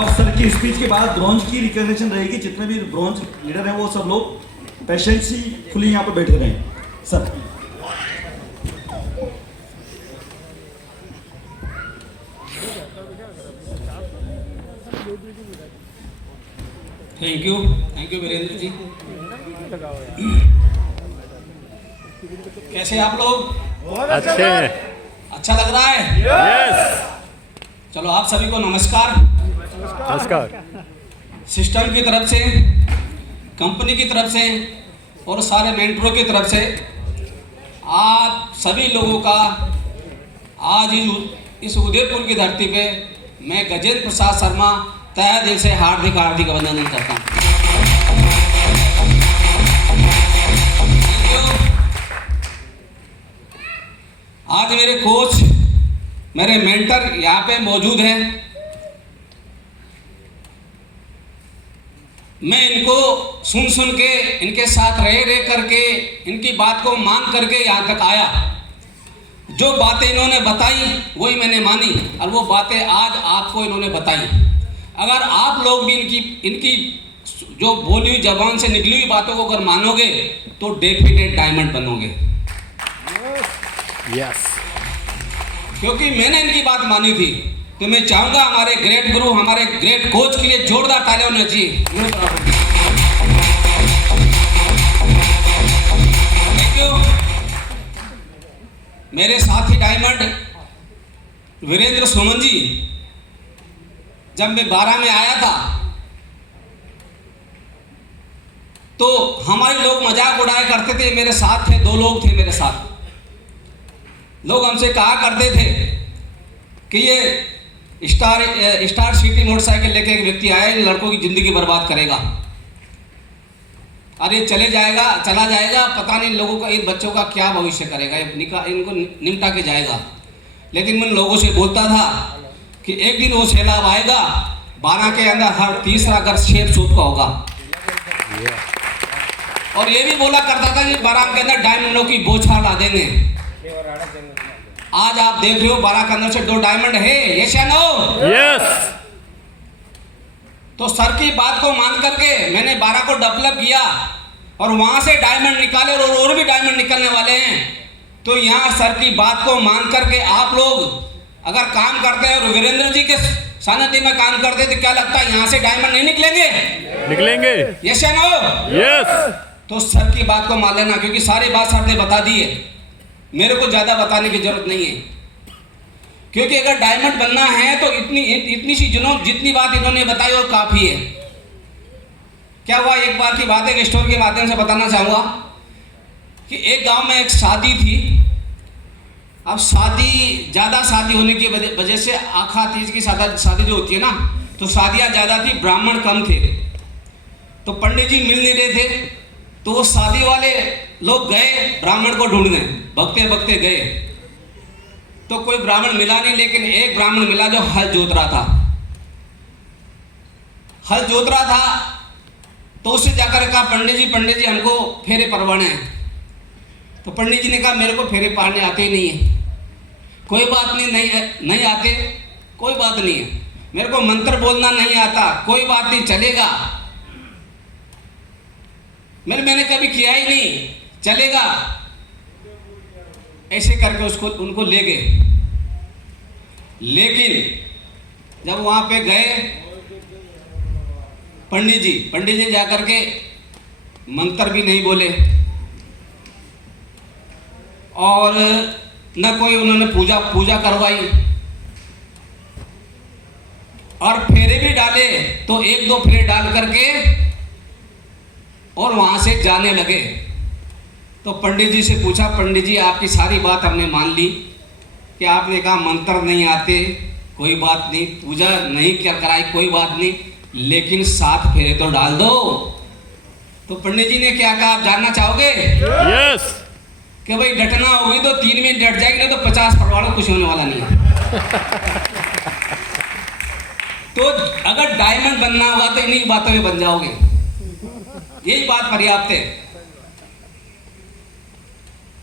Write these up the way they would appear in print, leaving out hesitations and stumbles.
और सर की स्पीच के बाद ब्रॉन्ज की रिकॉग्निशन रहेगी। जितने भी ब्रॉन्ज लीडर हैं वो सब लोग पेशेंसफुली यहाँ पे बैठे रहें sir. Thank you Virendra ji. कैसे आप लोग? अच्छे। अच्छा लग रहा है? यस। चलो आप सभी को नमस्कार। नमस्कार। सिस्टम की तरफ से, कंपनी की तरफ से और सारे मेंटरों की तरफ से आप सभी लोगों का आज इस उदयपुर की धरती पे मैं गजेंद्र प्रसाद शर्मा तहे दिल से हार्दिक अभिनंदन करता हूँ। आज मेरे कोच, मेरे मेंटर यहाँ पे मौजूद हैं। मैं इनको सुन के, इनके साथ रह करके, इनकी बात को मान करके यहाँ तक आया। जो बातें इन्होंने बताई वही मैंने मानी और वो बातें आज आपको इन्होंने बताई। अगर आप लोग भी इनकी जो बोली हुई जबान से निकली हुई बातों को अगर मानोगे तो डेफिनेट डायमंड बनोगे। यस। क्योंकि मैंने इनकी बात मानी थी। तो मैं चाहूंगा हमारे ग्रेट गुरु, हमारे ग्रेट कोच के लिए जोरदार तालियां होनी चाहिए। Thank you. मेरे साथी डायमंड वीरेंद्र सुमन जी, जब मैं 12 में आया था तो हमारे लोग मजाक उड़ाया करते थे। मेरे साथ थे, 2 लोग थे मेरे साथ। लोग हमसे कहा करते थे कि ये स्टार सिटी मोटरसाइकिल लेके एक व्यक्ति आया, इन लड़कों की जिंदगी बर्बाद करेगा, अरे चला जाएगा, पता नहीं लोगों का, इन बच्चों का क्या भविष्य करेगा, इनको निपटा के जाएगा। लेकिन मैं लोगों से बोलता था कि एक दिन वो सैलाब आएगा, 12 के अंदर हर तीसरा घर शेप सूद का होगा। और ये भी बोला करता था कि 12 के अंदर डायमंडों की बौछार ला देंगे। आज आप देख रहे हो 12 के अंदर से 2 डायमंड है, यस या नो? यस। तो सर की बात को मान करके मैंने 12 को डेवलप किया और वहां से डायमंड निकाले और भी डायमंड निकलने वाले हैं। तो यहाँ सर की बात को मान करके आप लोग अगर काम करते हैं और वीरेंद्र जी के सानिध्य में काम करते तो क्या लगता है यहाँ से डायमंड नहीं निकलेंगे? यस या नो? यस। तो सर की बात को मान लेना, क्योंकि सारी बात सर ने बता दी है, मेरे को ज्यादा बताने की जरूरत नहीं है। क्योंकि अगर डायमंड बनना है तो इतनी सी जितनी बात इन्होंने बताई वो काफी है। क्या हुआ, एक बार की बात है, एक स्टोरी के माध्यम से बताना चाहूंगा कि एक गांव में एक शादी थी। अब ज़्यादा शादी होने की वजह से आखा तीज की शादी जो होती है ना, तो शादियाँ ज़्यादा थी, ब्राह्मण कम थे। तो पंडित जी मिल नहीं रहे थे, तो वो शादी वाले लोग गए ब्राह्मण को ढूंढने, भगते गए तो कोई ब्राह्मण मिला नहीं। लेकिन एक ब्राह्मण मिला जो हल जोत रहा था। तो उससे जाकर कहा, पंडित जी हमको फेरे परवाने हैं। तो पंडित जी ने कहा, मेरे को फेरे पाड़ने आते ही नहीं है। कोई बात नहीं आते, कोई बात नहीं है। मेरे को मंत्र बोलना नहीं आता, कोई बात नहीं, चलेगा। मैंने कभी किया ही नहीं, चलेगा। ऐसे करके उनको ले गए। लेकिन जब वहां पे गए पंडित जी जाकर के मंत्र भी नहीं बोले और न कोई उन्होंने पूजा करवाई और फेरे भी डाले। तो 1-2 फेरे डाल करके और वहां से जाने लगे। तो पंडित जी से पूछा, पंडित जी आपकी सारी बात हमने मान ली कि आपने कहा मंत्र नहीं आते, कोई बात नहीं, पूजा नहीं कराई, कोई बात नहीं, लेकिन 7 फेरे तो डाल दो। तो पंडित जी ने क्या कहा, आप जानना चाहोगे? यस। कि भाई डटना होगी तो 3 मिनट डट जाएगी, नहीं तो 50 परवाड़ों कुछ होने वाला नहीं है। तो अगर डायमंड बनना होगा तो इन्हीं बातों में बन जाओगे, यही बात पर्याप्त है।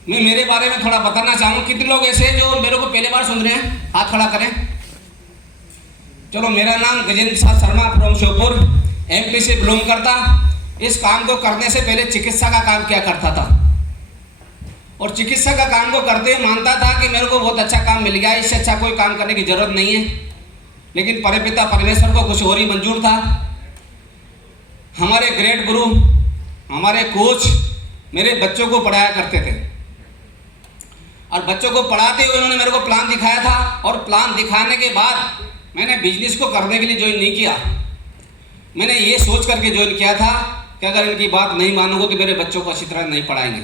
मैं मेरे बारे में थोड़ा बताना चाहूँगा। कितने लोग ऐसे जो मेरे को पहले बार सुन रहे हैं, हाथ खड़ा करें। चलो मेरा नाम गजेंद्र प्रसाद शर्मा फ्रॉम श्योपुर MP से बिलोंग करता। इस काम को करने से पहले चिकित्सा का काम किया करता था और चिकित्सा का काम को करते हुए मानता था कि मेरे को बहुत अच्छा काम मिल गया, इससे अच्छा कोई काम करने की जरूरत नहीं है। लेकिन परमपिता परमेश्वर को कुछ और ही मंजूर था। हमारे ग्रेट गुरु, हमारे कोच मेरे बच्चों को पढ़ाया करते थे और बच्चों को पढ़ाते हुए उन्होंने मेरे को प्लान दिखाया था और प्लान दिखाने के बाद मैंने बिजनेस को करने के लिए ज्वाइन नहीं किया। मैंने ये सोच करके ज्वाइन किया था कि अगर इनकी बात नहीं मानूंगा तो मेरे बच्चों को अच्छी तरह नहीं पढ़ाएंगे,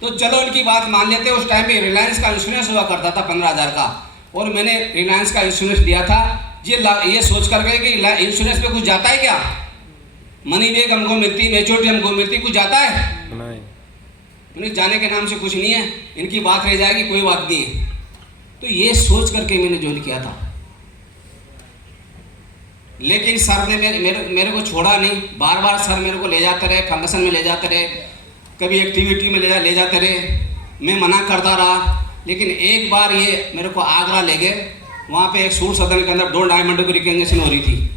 तो चलो इनकी बात मान लेते। उस टाइम पे रिलायंस का इंश्योरेंस हुआ करता था 15,000 का और मैंने रिलायंस का इंश्योरेंस लिया था ये सोच करके कि इंश्योरेंस पे कुछ जाता है क्या, मनी बैग हमको मिलती, मेच्योरिटी हमको मिलती, कुछ जाता है नहीं, जाने के नाम से कुछ नहीं है, इनकी बात रह जाएगी, कोई बात नहीं है। तो ये सोच करके मैंने ज्वाइन किया था। लेकिन सर ने मेरे को छोड़ा नहीं, बार बार सर मेरे को ले जाते रहे, फंक्शन में ले जाते रहे, कभी एक्टिविटी में ले जाते रहे। मैं मना करता रहा, लेकिन एक बार ये मेरे को आगरा ले गए। वहाँ पे एक सूर सदन के अंदर 2 डायमंडों की रिकग्निशन हो रही थी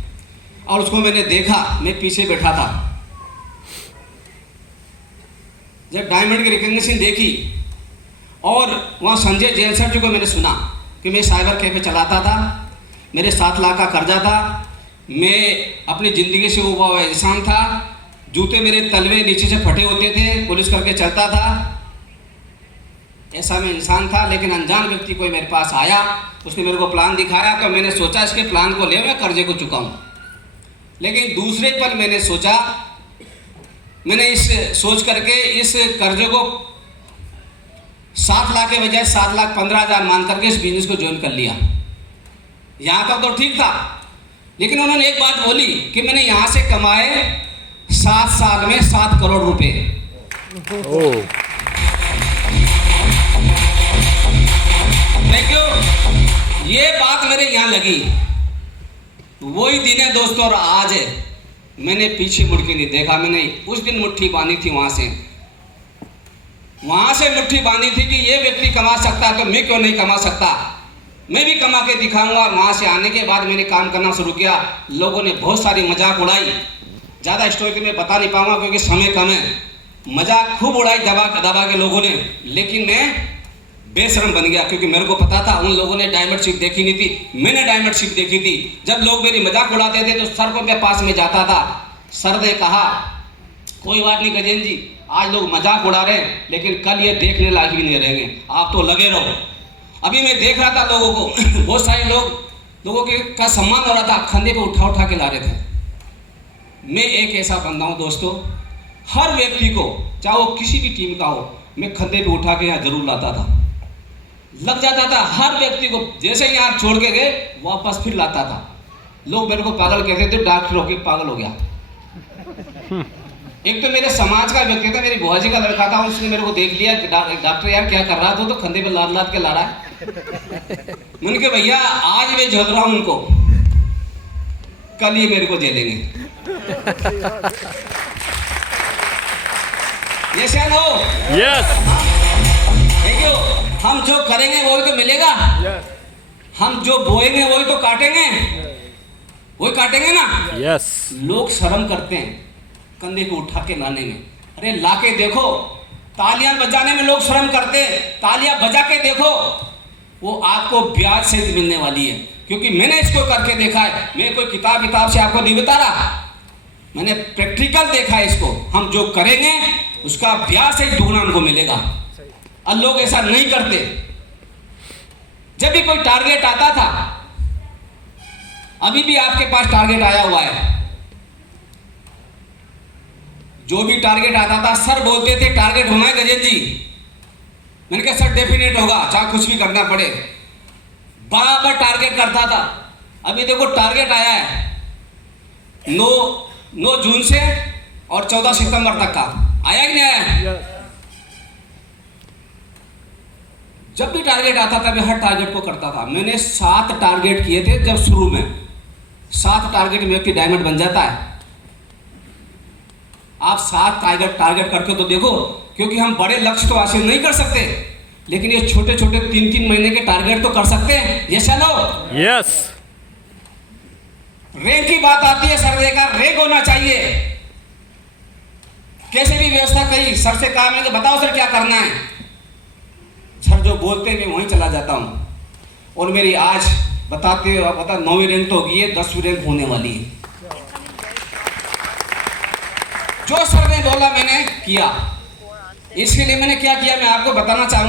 और उसको मैंने देखा, मैं पीछे बैठा था। जब डायमंड की रिकग्निशन देखी और वहाँ संजय जैन सर जी को मैंने सुना कि मैं साइबर कैफे चलाता था, मेरे 7 लाख का कर्जा था, मैं अपनी ज़िंदगी से उबा हुआ इंसान था, जूते मेरे तलवे नीचे से फटे होते थे, पुलिस करके चलता था, ऐसा मैं इंसान था। लेकिन अनजान व्यक्ति कोई मेरे पास आया, उसने मेरे को प्लान दिखाया तो मैंने सोचा इसके प्लान को ले मैं कर्जे को चुकाऊं। लेकिन दूसरे पल मैंने सोचा, मैंने इस सोच करके इस कर्जे को 7 लाख के बजाय 7,15,000 मान करके इस बिजनेस को ज्वाइन कर लिया। यहाँ तक तो ठीक था, लेकिन उन्होंने एक बात बोली कि मैंने यहाँ से कमाए 7 साल में 7 करोड़ रुपए। देखो ये बात मेरे यहाँ लगी। वही दिन है दोस्तों और आज है, मैंने पीछे मुड़ के नहीं देखा। मैंने उस दिन मुट्ठी बांधी थी, वहां से मुट्ठी बांधी थी कि ये व्यक्ति कमा सकता है तो मैं क्यों नहीं कमा सकता, मैं भी कमा के दिखाऊंगा। वहां से आने के बाद मैंने काम करना शुरू किया। लोगों ने बहुत सारी मजाक उड़ाई, ज़्यादा स्टोरी तो मैं बता नहीं पाऊंगा क्योंकि समय कम है। मजाक खूब उड़ाई दबा के लोगों ने, लेकिन मैं बेशरम बन गया क्योंकि मेरे को पता था उन लोगों ने डायमंड शिप देखी नहीं थी, मैंने डायमंड शिप देखी थी। जब लोग मेरी मजाक उड़ाते थे तो सर को मैं पास में जाता था। सर ने कहा कोई बात नहीं गजेंद्र जी, आज लोग मजाक उड़ा रहे हैं लेकिन कल ये देखने लायक भी नहीं रहेंगे, आप तो लगे रहो। अभी मैं देख रहा था लोगों को बहुत सारे लोगों का सम्मान हो रहा था, कंधे पे उठा के ला रहे थे। मैं एक ऐसा बंदा हूँ दोस्तों, हर व्यक्ति को चाहे वो किसी भी टीम का हो, मैं कंधे पे उठा के यहाँ जरूर लाता था, लग जाता था। हर व्यक्ति को जैसे ही यहाँ छोड़ के गए वापस फिर लाता था। लोग मेरे को पागल कहते थे, डॉक्टर होके पागल हो गया। एक तो मेरे समाज का व्यक्ति था, मेरी बुआ जी का लड़का था, उसने मेरे को देख लिया, डॉक्टर यार क्या कर रहा था, तो कंधे पे लाद के ला रहा है। मैंने कहा भैया आज मैं झेल रहा हूं उनको, कल ये मेरे को झेलेंगे। यस या नो? यस। Thank you. हम जो करेंगे वही तो मिलेगा, हम जो बोएंगे वही तो काटेंगे, वही काटेंगे ना। यस। लोग शर्म करते हैं कंधे पे उठा के लाने में। अरे लाके देखो, तालियां बजाने में लोग शर्म करते हैं, तालियां बजा के देखो, वो आपको ब्याज सहित मिलने वाली है। क्योंकि मैंने इसको करके देखा है, मैं कोई किताब से आपको नहीं बता रहा, मैंने प्रैक्टिकल देखा है इसको। हम जो करेंगे उसका ब्याज सहित दुगना हमको मिलेगा, और लोग ऐसा नहीं करते। जब भी कोई टारगेट आता था, अभी भी आपके पास टारगेट आया हुआ है, जो भी टारगेट आता था सर बोलते थे टारगेट होना है गजेंद्र जी। मैंने कहा सर डेफिनेट होगा, चाहे कुछ भी करना पड़े, बराबर टारगेट करता था। अभी देखो टारगेट आया है 9 जून से और 14 सितंबर तक का, आया कि नहीं आया? जब भी टारगेट आता था मैं हर टारगेट को करता था। मैंने 7 टारगेट किए थे जब शुरू में। 7 टारगेट में व्यक्ति डायमंड बन जाता है। आप 7 टारगेट करके तो देखो, क्योंकि हम बड़े लक्ष्य तो हासिल नहीं कर सकते, लेकिन ये छोटे छोटे 3-3 महीने के टारगेट तो कर सकते हैं। ये चलो। यस। रैंक की बात आती है, सर्वे का रैंक होना चाहिए। कैसे भी व्यवस्था कही, सर से कहा मैंने, बताओ सर क्या करना है। सर जो बोलते हैं मैं वहीं चला जाता हूं। और मेरी आज बताते हुए पता 9वीं रैंक तो होगी है, 10वीं रैंक होने वाली है। जो सर ने बोला मैंने किया। इसके लिए मैंने क्या किया मैं आपको बताना चाहूंगा।